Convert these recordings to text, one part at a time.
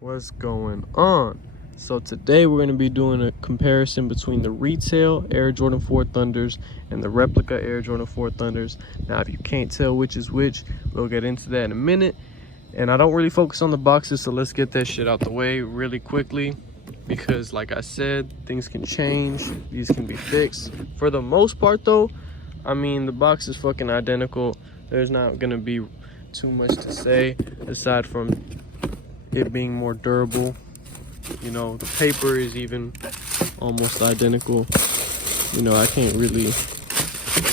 What's going on? So today we're going to be doing a comparison between the retail Air Jordan 4 Thunders and the replica Air Jordan 4 Thunders. Now if you can't tell which is which, we'll get into that in a minute. And I don't really focus on the boxes, so let's get that shit out the way really quickly, because like I said, things can change, these can be fixed. For the most part though, I mean, the box is fucking identical. There's not gonna be too much to say aside from it being more durable. You know, the paper is even almost identical. You know, I can't really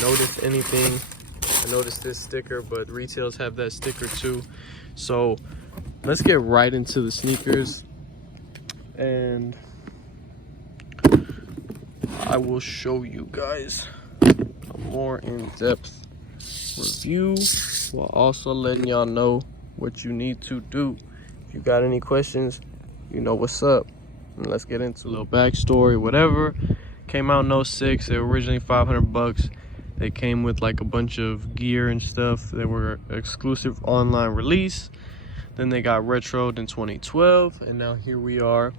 notice anything. I noticed this sticker, but retails have that sticker too. So let's get right into the sneakers, and I will show you guys a more in-depth review while also letting y'all know what you need to do. If you got any questions, you know what's up. And let's get into a little backstory. Whatever, came out in 06. They were originally 500 bucks. They came with like a bunch of gear and stuff. They were exclusive online release. Then they got retroed in 2012, and now here we are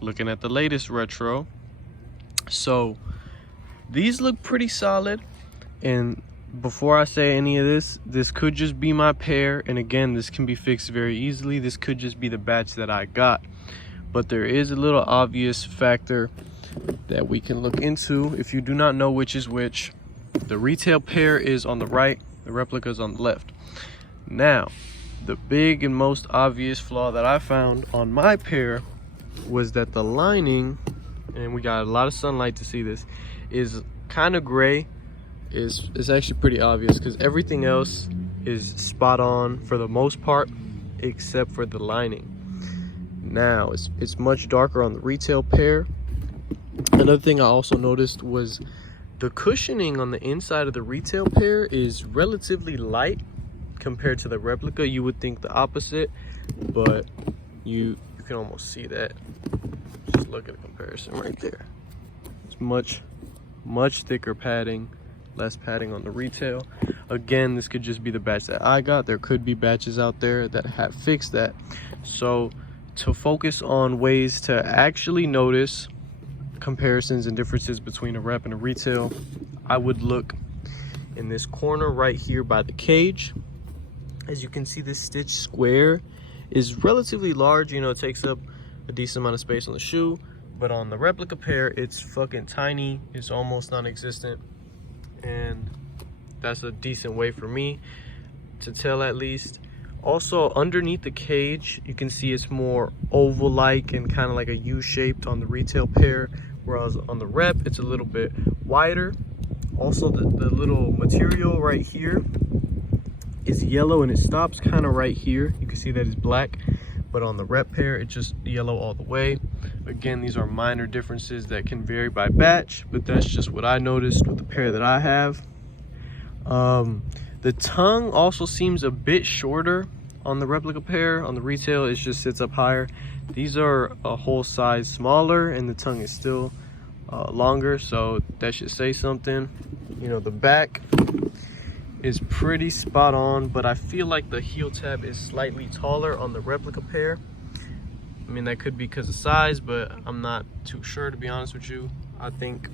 looking at the latest retro. So these look pretty solid, and before I say any of this could just be my pair, and again, this can be fixed very easily. This could just be the batch that I got, but there is a little obvious factor that we can look into if you do not know which is which. The retail pair is on the right, the replica is on the left. Now, the big and most obvious flaw that I found on my pair was that the lining, and we got a lot of sunlight to see this, is kind of gray. Is actually pretty obvious because everything else is spot on for the most part except for the lining. Now it's much darker on the retail pair. Another thing I also noticed was the cushioning on the inside of the retail pair is relatively light compared to the replica. You would think the opposite, but you can almost see that. Just look at the comparison right there. It's much thicker padding, less padding on the retail. Again, this could just be the batch that I got. There could be batches out there that have fixed that. So to focus on ways to actually notice comparisons and differences between a rep and a retail, I would look in this corner right here by the cage. As you can see, this stitch square is relatively large. You know, it takes up a decent amount of space on the shoe, but on the replica pair, it's fucking tiny. It's almost non-existent, and that's a decent way for me to tell, at least. Also, underneath the cage, you can see it's more oval-like and kind of like a U-shaped on the retail pair, whereas on the rep, it's a little bit wider. Also, the little material right here is yellow, and it stops kind of right here. You can see that it's black, but on the rep pair, it's just yellow all the way. Again, these are minor differences that can vary by batch, but that's just what I noticed with the pair that I have. The tongue also seems a bit shorter on the replica pair. On the retail, it just sits up higher. These are a whole size smaller, and the tongue is still longer, so that should say something. You know, the back is pretty spot on, but I feel like the heel tab is slightly taller on the replica pair. I mean, that could be because of size, but I'm not too sure, to be honest with you. I think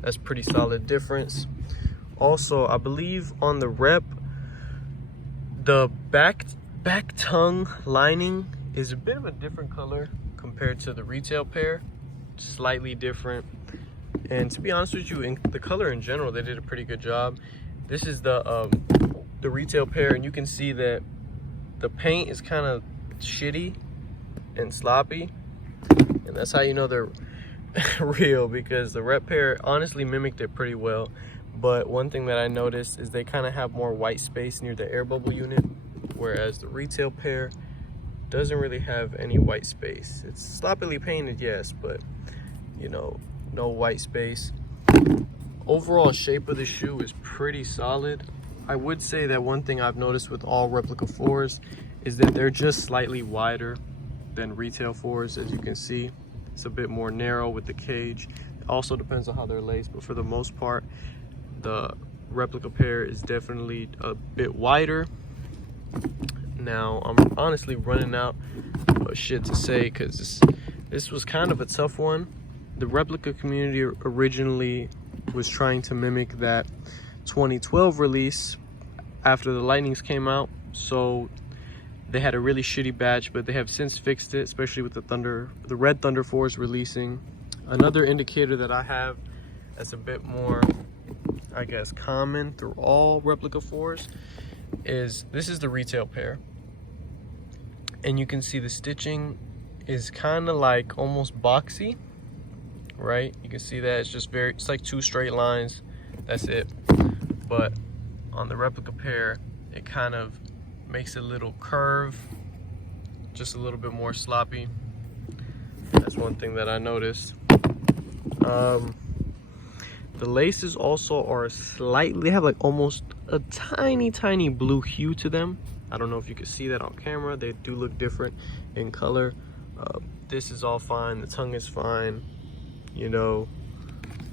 that's pretty solid difference. Also, I believe on the rep, the back tongue lining is a bit of a different color compared to the retail pair. Slightly different. And to be honest with you, in the color in general, they did a pretty good job. This is the retail pair, and you can see that the paint is kind of shitty and sloppy, and that's how you know they're real, because the rep pair honestly mimicked it pretty well. But one thing that I noticed is they kind of have more white space near the air bubble unit, whereas the retail pair doesn't really have any white space. It's sloppily painted, yes, but you know, no white space. Overall shape of the shoe is pretty solid. I would say that one thing I've noticed with all replica 4s is that they're just slightly wider than retail 4s. As you can see, it's a bit more narrow with the cage. It also depends on how they're laced, but for the most part, the replica pair is definitely a bit wider. Now I'm honestly running out of shit to say because this was kind of a tough one. The Replica community originally was trying to mimic that 2012 release after the Lightnings came out, so they had a really shitty batch, but they have since fixed it, especially with the Red Thunder 4s releasing. Another indicator that I have that's a bit more, I guess, common through all Replica 4s is this is the retail pair, and you can see the stitching is kind of like almost boxy, right? You can see that it's like two straight lines, that's it. But on the Replica pair, it kind of makes a little curve, just a little bit more sloppy. That's one thing that I noticed. The laces also are slightly, they have like almost a tiny blue hue to them. I don't know if you can see that on camera. They do look different in color. This is all fine, the tongue is fine, you know,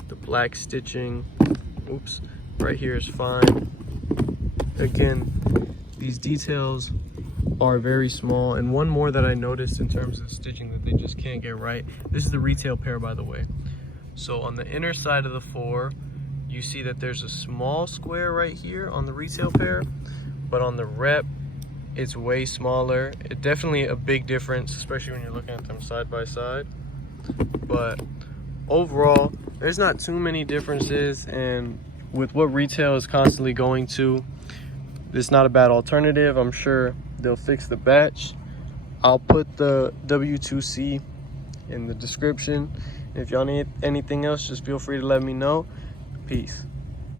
the black stitching, oops, right here is fine. Again, these details are very small. And one more that I noticed in terms of stitching that they just can't get right, this is the retail pair, by the way. So on the inner side of the 4, you see that there's a small square right here on the retail pair, but on the Rep, it's way smaller. It's definitely a big difference, especially when you're looking at them side by side. But overall, there's not too many differences, and with what retail is constantly going to, this is not a bad alternative. I'm sure they'll fix the batch. I'll put the W2C in the description. If y'all need anything else, just feel free to let me know. Peace.